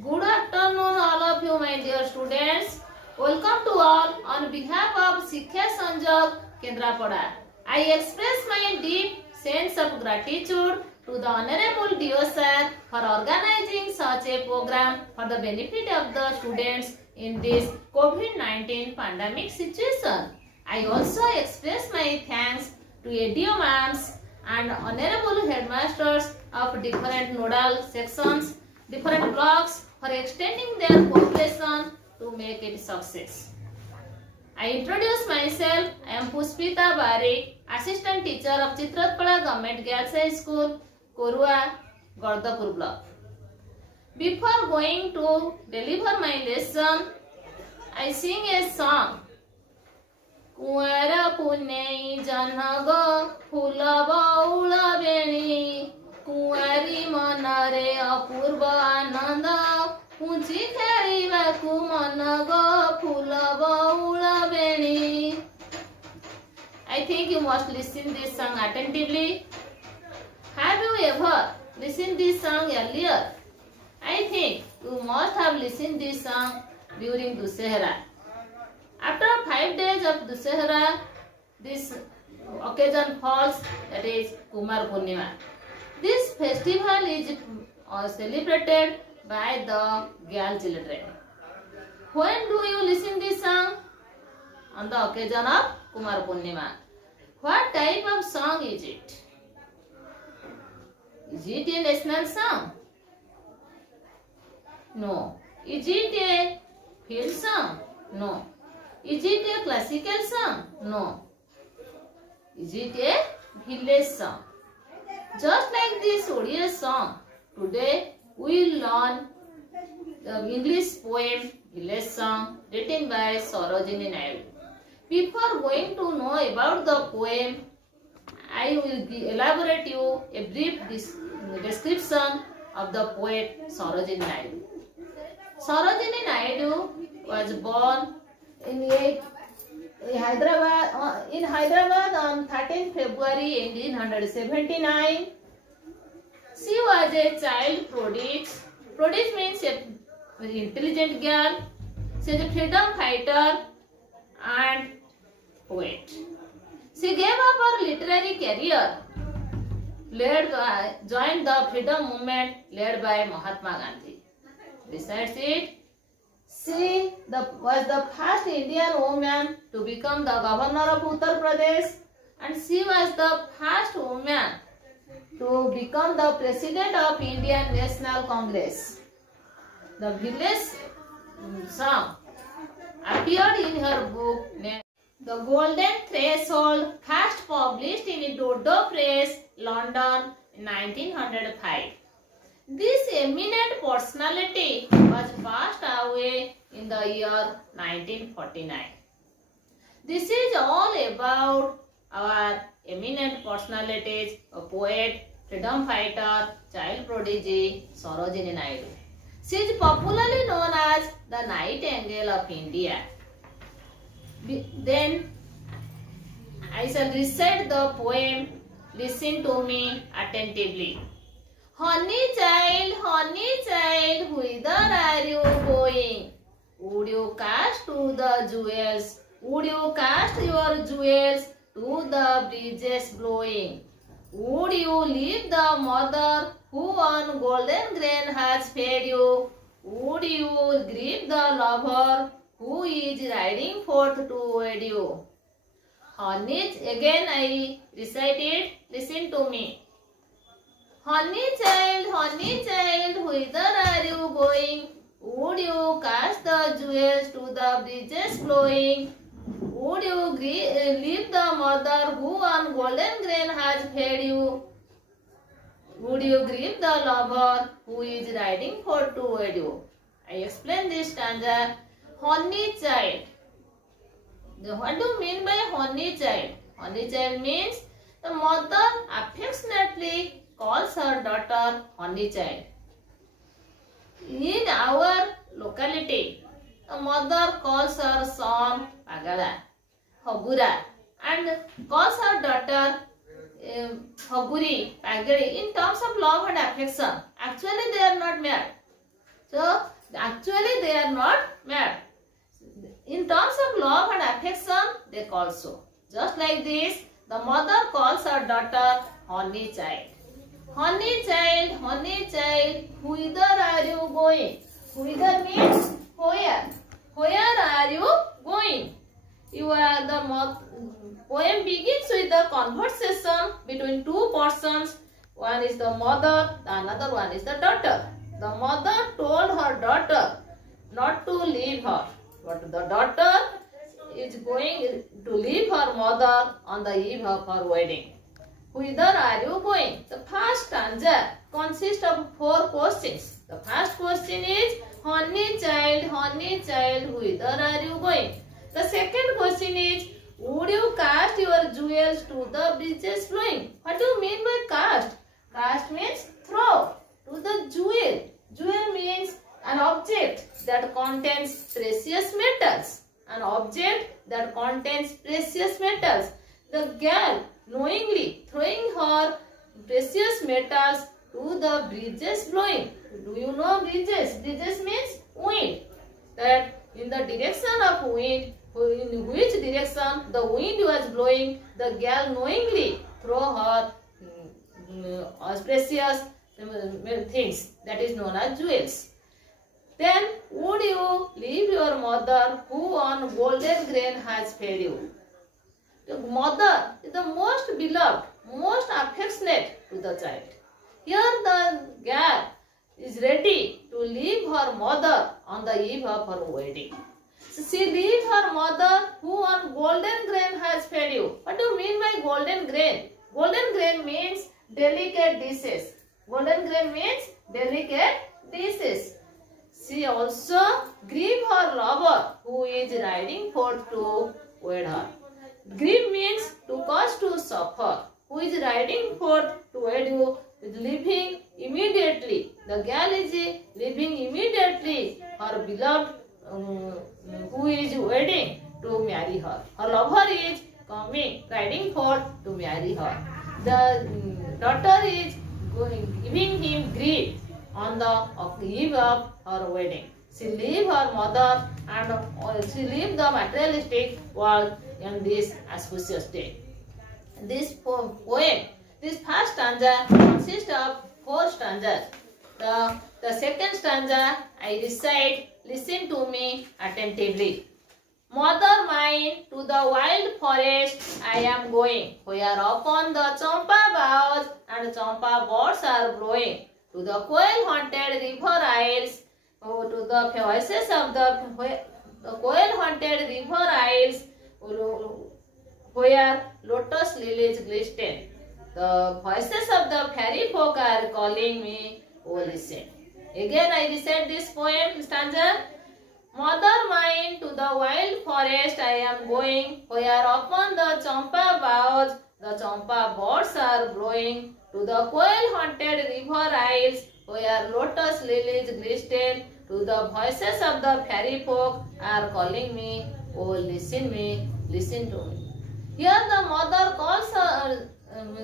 Good afternoon, all of you, my dear students. Welcome to all on behalf of Shiksha Sanjog Kendrapada. I express my deep sense of gratitude to the Honorable DO Sir for organizing such a program for the benefit of the students in this COVID-19 pandemic situation. I also express my thanks to ADO ma'ams and honorable headmasters of different nodal sections, different blocks for extending their cooperation to make it success. I introduce myself. I am Pushpita Barik, Assistant Teacher of Chitratpala Government Girls High School, Korua, Gardapur Block. Before going to deliver my lesson, I sing a song. कुंवर पुन्नेई जनग फूल बौल बेणी कुंवारी मनरे अपूर्व आनंद पुंची खेलिबाकु मन गो फूल बौल बेणी. I think you must listen this song attentively. Have you ever listened this song earlier? I think you must have listened this song during Dussehra. After 5 days of Dussehra, this occasion falls, that is Kumar Purnima. This festival is celebrated by the girl children. When do you listen this song? On the occasion of Kumar Purnima. What type of song is it? Is it a national song? No. Is it a field song? No. Is it a classical song? No. Is it a village song? Just like this Odia song, today we will learn the English poem Village Song written by Sarojini Naidu. Before going to know about the poem, I will elaborate you a brief description of the poet Sarojini Naidu. Sarojini Naidu was born in Hyderabad on 13 February 1879. She was a child prodigy. Prodigy means a very intelligent girl. She is a freedom fighter and poet. She gave up her literary career, joined the freedom movement led by Mahatma Gandhi. Besides it, she was the first Indian woman to become the governor of Uttar Pradesh, and she was the first woman to become the president of Indian National Congress. The village song appeared in her book The Golden Threshold, first published in Dodo Press, London, in 1905. This eminent personality was passed away in the year 1949. This is all about our eminent personalities, a poet, freedom fighter, child prodigy, Sarojini Naidu. She is popularly known as the Nightingale of India. Then I shall recite the poem. Listen to me attentively. Honey child, whither are you going? Would you cast to the jewels? Would you cast your jewels to the breezes blowing? Would you leave the mother who on golden grain has fed you? Would you grieve the lover who is riding forth to wed you? Honey, again I recite it. Listen to me. Honey child, whither are you going? Would you cast the jewels to the breezes flowing? Would you leave the mother who on golden grain has fed you? Would you grieve the lover who is riding forth to wed you? I explain this stanza. Honey child. What do you mean by honey child? Honey child means the mother affectionately calls her daughter honey child. In our locality, the mother calls her son Pagala, Hogura, and calls her daughter Hoguri, Pagari in terms of love and affection. Actually, they are not married. So actually they are not mad. In terms of love and affection, they call so. Just like this, the mother calls her daughter honey child. Honey child, whither are you going? Whither means where. Where are you going? The poem begins with the conversation between two persons. One is the mother, the another one is the daughter. The mother told her daughter not to leave her, but the daughter is going to leave her mother on the eve of her wedding. Whither are you going? The first stanza consists of 4 questions. The first question is, honey child, whither are you going? The second question is, would you cast your jewels to the breezes flowing? What do you mean by cast? Cast means throw to the jewel. Jewel means an object that contains precious metals. An object that contains precious metals. The girl knowingly throwing her precious metals to the breezes blowing. Do you know breezes? Breezes means wind. That in the direction of wind, in which direction the wind was blowing, the girl knowingly throw her precious things, that is known as jewels. Then would you leave your mother who on golden grain has fed you? The mother is the most beloved, most affectionate to the child. Here the girl is ready to leave her mother on the eve of her wedding. So she leaves her mother who on golden grain has fed you. What do you mean by golden grain? Golden grain means delicate dishes. Golden grain means delicate dishes. She also grieve her lover who is riding forth to wed her. Grieve means to cause to suffer. Who is riding forth to wed you is leaving immediately. The girl is leaving immediately her beloved who is wedding to marry her. Her lover is coming, riding forth to marry her. The daughter is giving him grief on the eve of her wedding. She leave her mother and she leave the materialistic world in this auspicious day. This poem, this first stanza consists of 4 stanzas. The second stanza I recite, listen to me attentively. Mother mine, to the wild forest I am going, where upon the champa boughs and champa buds are blowing. To the quail-haunted river isles, to the voices of the quail-haunted river isles, where lotus lilies glisten. The voices of the fairy folk are calling me, oh listen. Again I recite this poem stanza. Mother mine, to the wild forest I am going, where upon the champa boughs the champa buds are blowing. To the quail-haunted river isles, where lotus lilies glisten. To the voices of the fairy folk are calling me, oh listen to me. Here the mother calls her,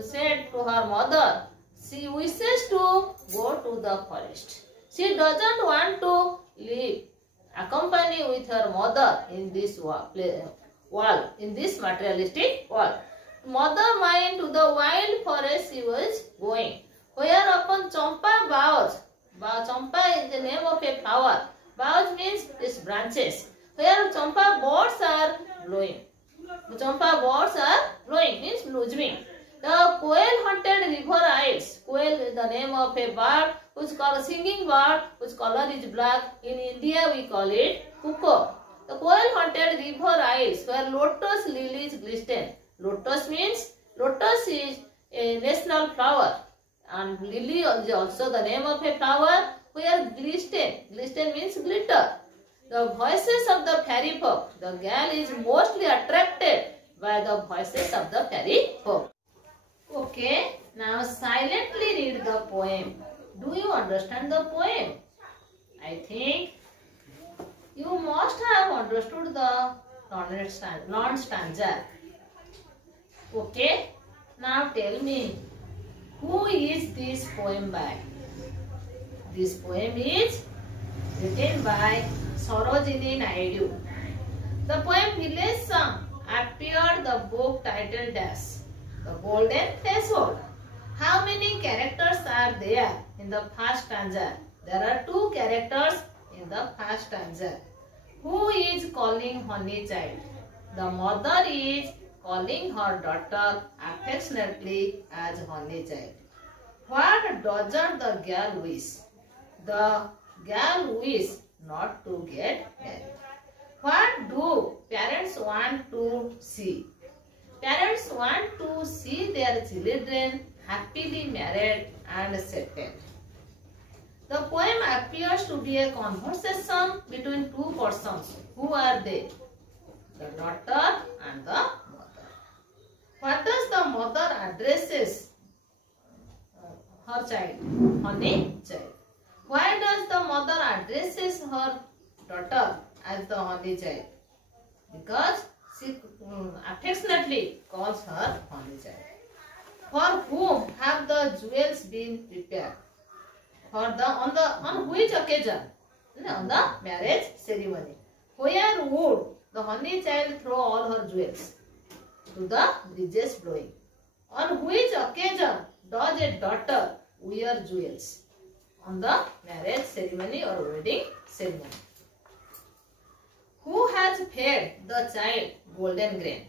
said to her mother, she wishes to go to the forest. She doesn't want to live, accompany with her mother in this world, in this materialistic world. Mother mine, to the wild forest she was going, where upon champa boughs. Champa is the name of a flower. Boughs means its branches. Where champa buds are blowing. Champa buds are blowing means blooming. The quail-haunted river isles. Quail is the name of a bird whose color, singing bird whose color is black. In India we call it cuckoo. The quail-haunted river isles where lotus lilies glisten. Lotus means, lotus is a national flower, and lily is also the name of a flower where glisten. Glisten means glitter. The voices of the fairy folk. The girl is mostly attracted by the voices of the fairy folk. Okay, now silently read the poem. Do you understand the poem? I think you must have understood the non stanza. Okay, now tell me, who is this poem by? This poem is written by Sarojini Naidu. The poem Village Song appeared the book titled as The Golden Threshold. How many characters are there in the first stanza? There are 2 characters in the first stanza. Who is calling honey child? The mother is calling her daughter affectionately as honey child. What doesn't the girl wish? The girl wishes not to get married. What do parents want to see? Parents want to see their children happily married and settled. The poem appears to be a conversation between 2 persons. Who are they? The daughter and the mother. What does the mother addresses her child? Honey child. Why does the mother addresses her daughter as the honey child? Because she affectionately calls her honey child. For whom have the jewels been prepared? On which occasion? On the marriage ceremony. Where would the honey child throw all her jewels? To the breezes blowing. On which occasion does a daughter wear jewels? On the marriage ceremony or wedding ceremony. Who has fed the child golden grain?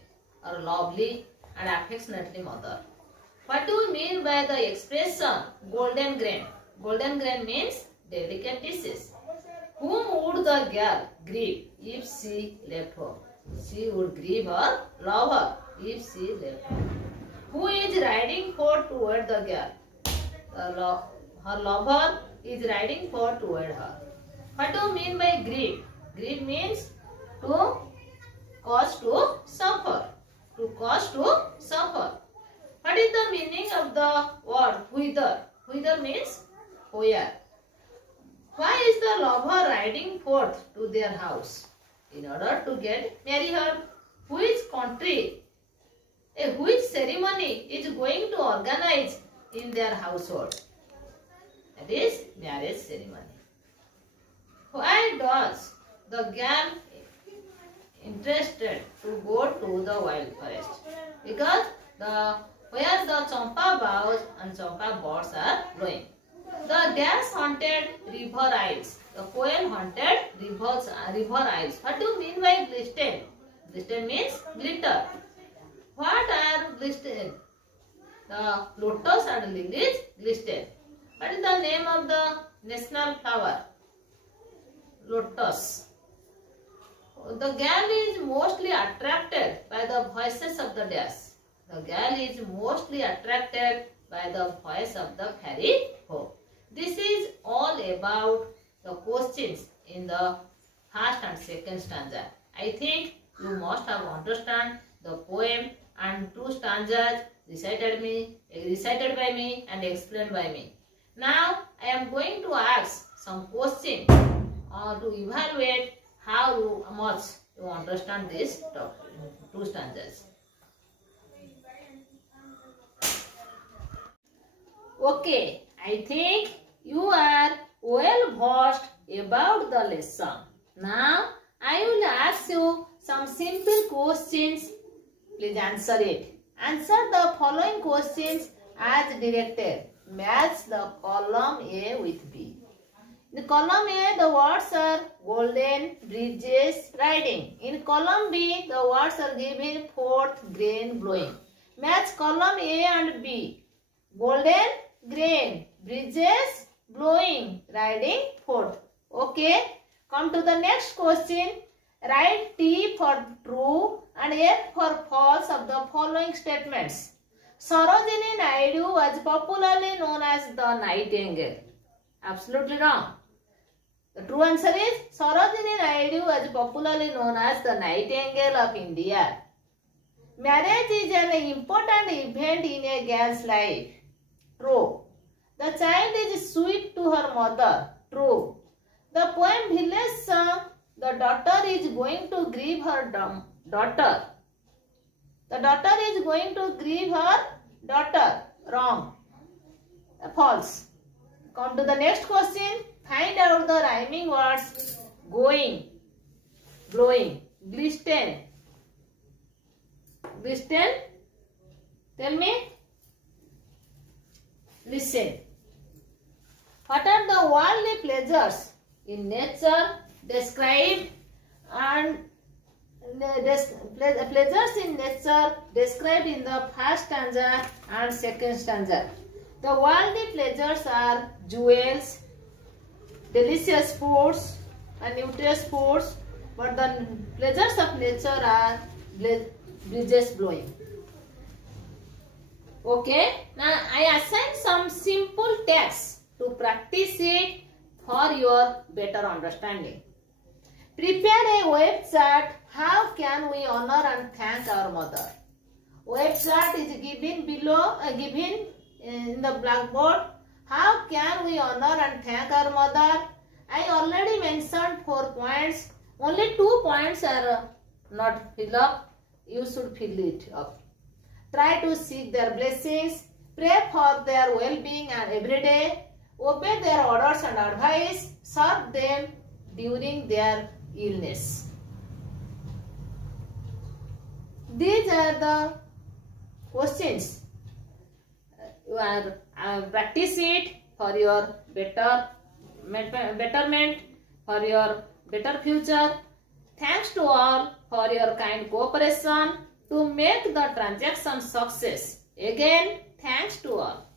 Our lovely and affectionately mother. What do you mean by the expression golden grain? Golden grain means delicate dishes. Whom would the girl grieve if she left home? She would grieve her lover if she left home. Who is riding forth toward the girl? Her lover is riding forth toward her. What do you mean by grieve? Grieve means to cause to suffer. To cause to suffer. What is the meaning of the word whither? Whither means where. Why is the lover riding forth to their house? In order to marry her. Which country, which ceremony is going to organize in their household? That is marriage ceremony. Why does the girl interested to go to the wild forest? Because where the champa boughs and champa buds are blowing. The dash haunted river isles. The poem haunted river isles. What do you mean by glistered? Glistered means glitter. What are glistered? The lotus and lilies glistered. What is the name of the national flower? Lotus. The girl is mostly attracted by the voices of the dash. The girl is mostly attracted by the voice of the fairy folk. This is all about the questions in the first and second stanza. I think you must have understand the poem and 2 stanzas recited by me and explained by me. Now I am going to ask some questions to evaluate how much you understand this 2 stanzas. Okay, I think you are well versed about the lesson. Now I will ask you some simple questions. Please answer it. Answer the following questions as directed. Match the column A with B. In column A, the words are golden, bridges, riding. In column B, the words are given forth, grain, blowing. Match column A and B. Golden, grain, bridges, blowing, riding, forth. Okay. Come to the next question. Write T for true and F for false of the following statements. Sarojini Naidu was popularly known as the Nightingale. Absolutely wrong. The true answer is Sarojini Naidu was popularly known as the Nightingale of India. Marriage is an important event in a girl's life. True. The child is sweet to her mother. True. The poem Village Song, the daughter is going to grieve her daughter. The daughter is going to grieve her daughter. Wrong. False. Come to the next question. Find out the rhyming words going, blowing, glisten. Glisten. Tell me. Listen. What are the worldly pleasures in nature described and pleasures in nature described in the first stanza and second stanza? The worldly pleasures are jewels, delicious foods and nutritious foods, but the pleasures of nature are breezes blowing. Okay, now I assign some simple texts to practice it for your better understanding. Prepare a web chart. How can we honor and thank our mother? Web chart is given below, given in the blackboard. How can we honor and thank our mother? I already mentioned 4 points. Only 2 points are not filled up. You should fill it up. Try to seek their blessings. Pray for their well-being and every day. Obey their orders and advice. Serve them during their illness. These are the questions. You are practice it for your betterment, for your better future. Thanks to all for your kind cooperation to make the transaction success. Again, thanks to all.